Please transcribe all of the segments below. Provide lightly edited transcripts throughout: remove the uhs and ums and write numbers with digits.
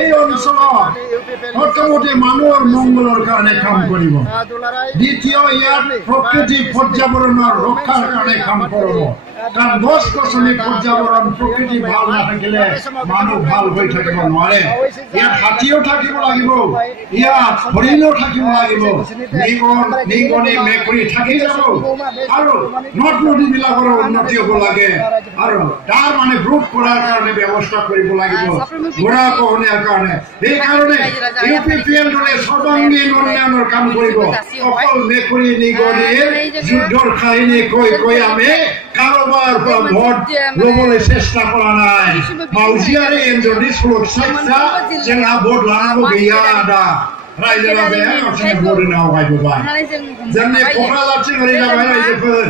এই অঞ্চলত প্রথমতে মানুহৰ মঙ্গলৰ কাৰণে কাম কৰিব দ্বিতীয় ইয়াত প্ৰকৃতি পৰ্যাবৰণৰ ৰক্ষাৰ কাৰণে কাম কৰিব কাৰণ গছ গছনি পৰ্যাবৰণ প্ৰকৃতি ভাল নাথাকিলে মানুহ ভাল হৈ থাকিব নোৱাৰে ইয়াত হাতীও থাকিব লাগিব ইয়াত হৰিণও থাকিব লাগিব নিগনি মেকুৰী থাকি যাব আৰু নদ নদীবিলাকৰ উন্নতি হ'ব লাগে আৰু তাৰ মানে গ্ৰুপ কৰাৰ কাৰণে ব্যৱস্থা কৰিব লাগিব ঘোঁৰা পোহনীয়াৰ কাৰণে সেইকাৰণে UPPL দলে সৰ্বাংগীন উন্নয়নৰ কাম কৰিব অকল মেকুৰী নিগনিৰ যুদ্ধৰ কাহিনী কৈ আমি কাৰোবাৰ পৰা ভোট ল'বলৈ চেষ্টা কৰা নাই মাউজিয়াৰে এনজৰनि सुरक्षाया जोंहा भोट लानांगौ गैया दा रायजो राजाया गावसोरनि भोट होनो आवगायबोबाय जोंनि क'क्राझारथिं ओरै जाबाय रायजोफोर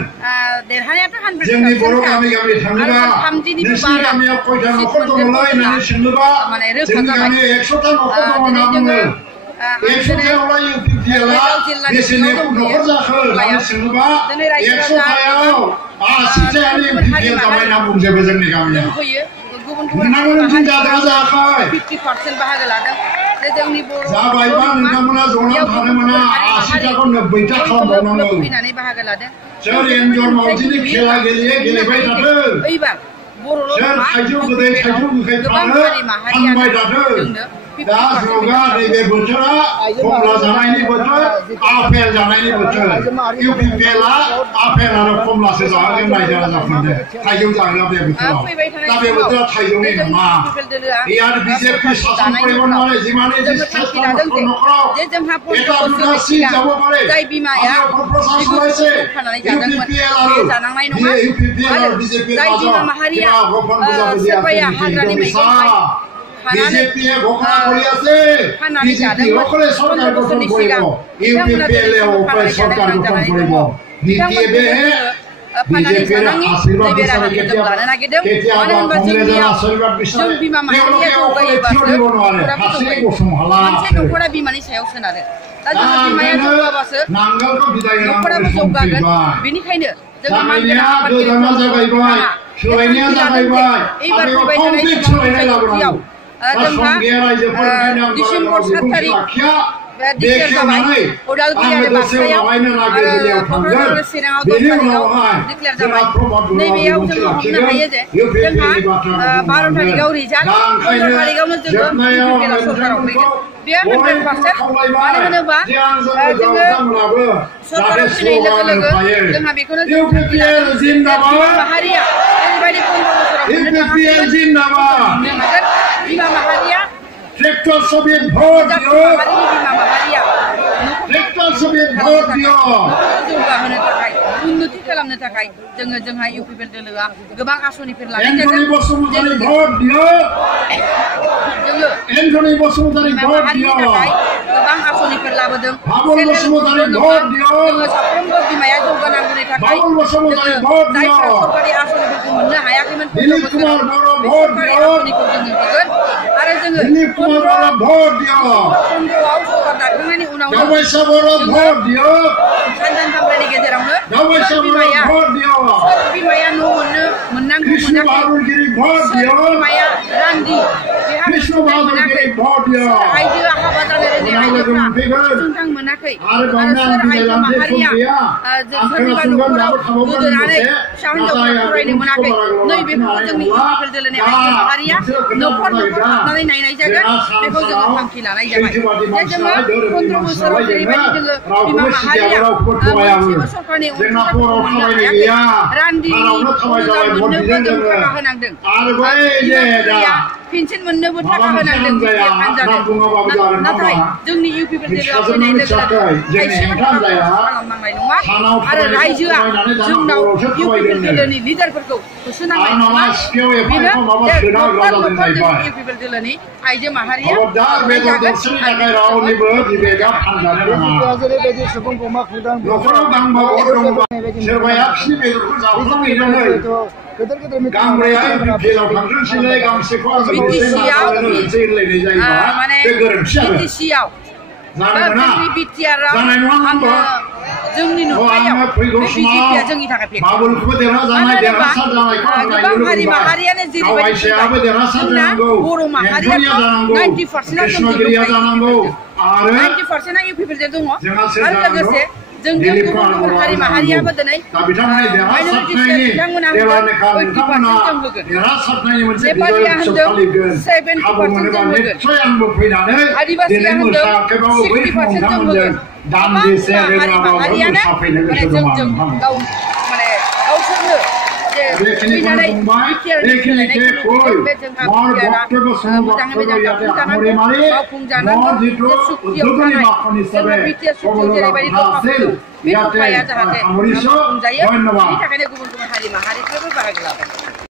जोंनि बर' गामि गामि थाङोबा नोंसिनि गामियाव खयथा न'खर दङलै होननानै सोङोबा जोंनि गामियाव 100ता न'खर दङ होनना बुङो 100तायावलाय UPPLआ बेसेनि न'खर जाखो होननानै सोङोबा 100तायाव 80तायानो UPPL जाबाय होनना बुंजोबो जोंनि गामियाव नोंथांमोननिथिं जादोंना जायाखै 50% बाहागो लादों जोंनि बर' जाबायबा नोंथांमोना ज'नानै थानो मोना 80ताखौ 90ता खालामबावनांगौ फैनानै बाहागो लादों सोर एन्जर मावजिनि खेला गेलेबाय थाथों सोर थाइजौ गोदै थाइजौ गोखै फानबाय थाथों दा जुगा नैबे बोथोरा कमला जानायनि बोथोर आपेल जानायनि बोथोर UPPLआ आपेल आरो कमलासो जाहोगोन रायजो राजाफोरनो थाइजौ जाग्रा बे बोथोराव दा बे बोथोरा थाइजौनि नङा ইয়াত বিজেপি শাসন কৰিব নোৱাৰে যিমানে নকৰক এটা দুটা চিট যাব পাৰে প্ৰচাৰ চলাইছে UPPL আৰু বিজেপি सोरबाया हाग्रानि मैगं BJP ঘোষণা কৰি আছে BJP সকলে সরকার গঠন কৰিব UPPL ওপরে সরকার গঠন কৰিব BJP BJP আশীর্বাদ বিচাৰে কেতিয়া কংগ্ৰেছৰ আশীৰ্বাদ বিচাৰে তেওঁলোকে অকলে থিয় দিব নোৱাৰে ফাঁচি বসুমহালা न'खरा बिमानि सायाव सोनारो दा जोंहा बिमाया जौगाबासो नांगोलखौ बिदाय न'खराबो जौगागोन बेनिखायनो जोङो मानगोनां गोदाना जागायबाय सोलायनाया जागायबाय एबार फैबाय थानाय समाव जोंहा डिसेम्बर 7 तारिख डिक्लेयार जाबाय उदालगुरि आरो बाक्सायाव आरो क'क्राझार आरो चिराङाव 10 तारिखआव डिक्लेयार जाबाय नैबेयाव जोङो हमनो हायो जे जोंहा 12 तारिखआव रिजाल्ट 15 तारिखआवनो जोङो UPPL सरकाराव फैगोन बेयो 100% मानो होनोबा जोङो सरकाराव फैनाय लोगो लोगो जोंहा बेखौनो माहारिया ओरैबायदि 15 बोसोराव मोननो थाङाखै बिमा माहारिया ट्रेक्टर समेत भोट दियो ट्रेक्टर समेत भोट दियो जौगाहोनो थाखाय उन्नति खालामनो थाखाय जोंहा UPPL दोलोआ गोबां आसनिफोर लानाय जादों एन्टनी बसुमतारी भोट दियो एन्टनी बसुमतारी भोट दियो गोबां आसनिफोर लाबोदों बाबुल बसुमतारी भोट दियो साफ्रोमबो बिमाया जौगानांगौनि थाखाय बाबुल बसुमतारी भोट दियो सरकारि आसनिफोरखौ मोननो हायाखैमोन दिलीप कुमार बर' भोट दियो आरो जोङो दिलीप कुमार बर' भोट दियो केन्द्रआव सरकार दाखांनायनि उनाव दावबायसा बर' भोट दियो सानजान हामलायनि गेजेरावनो दावबायसा बर' भोट दियो सोर बिमाया न' मोननांगौ कृष्ण बहादुर गिरी भोट दियो बिमाया रान्दि कृष्ण बहादुर गिरी भोट दियो आइजोआ हाबा जानो रोङै आइजोफ्रा सुंथां मोनाखै आरो सोर आइजो माहारिया सोरनिबा न'खराव गोदोनानै फिसा हिनजावफ्रा फरायनो मोनाखै नैबेफोरखौ जोंनि UPPL दोलोनि आइजो माहारिया न'खर हाबनानै नायनाय जागोन बेखौ जोङो थांखि लानाय जाबाय जे जोङो 15 बोसोराव जेरैबायदि जोङो बिमा माहारिया मोनसेबो सरकारनि अनसुंथाइफोरखौ मोननो हायाखै रान्दि मोननोबो जों थाखा होनांदों पेन्सन मोननोबो थाखा होनांदों नाथाय जोंनि UPPL दोलोआ फैनाय लोगो लोगो खायसेबो खालामनांनाय नङा आरो रायजोआ जोंनाव UPPL दोलोनि लिडारफोरखौ होसोनांनाय नङा बेनो न'खर जोंनि UPPL दोलोनि आइजो माहारिया गांब्रैया UPPLआव थांथोंसैलाय गांसेखौ आङो BTCआव बे गोरोन्थि जाबाय जानाय नङा BTRआव जोंनि नुथायाव बिजेपिआ जोंनि थाखाय फेक गोबां हारि माहारियानो जेरैबायदि जोंना बर' माहारियाथ' 90%आ जों 90%आ इउपिपिजों दङ आरो लोगोसे जों गुबुन गुबुन हारि माहारियाबो दिनै माइनरिटि बिथांमोना 80% जों होगोन नेपालिया होनदों 70% जों होगोन आदिबासिया होनदों 60% जों होगोन हारि माहारियानो माने जोंजों गावसोरनो फैनानै बिटिआरनि सोलायनायखौ नुदों बे जोंहा बिटिआरआ मोजाङै मोजां दाफुंजानांगौ मावफुंजानांगौ बे सुक्तियाव थानाय जोङो बिटिआर सुक्तियाव जेरैबायदि दफा होदों बे दफाया जाहाथे मावफुंजायो बेनि थाखायनो गुबुन गुबुन हारि माहारिफ्राबो बाहागो लाबाय।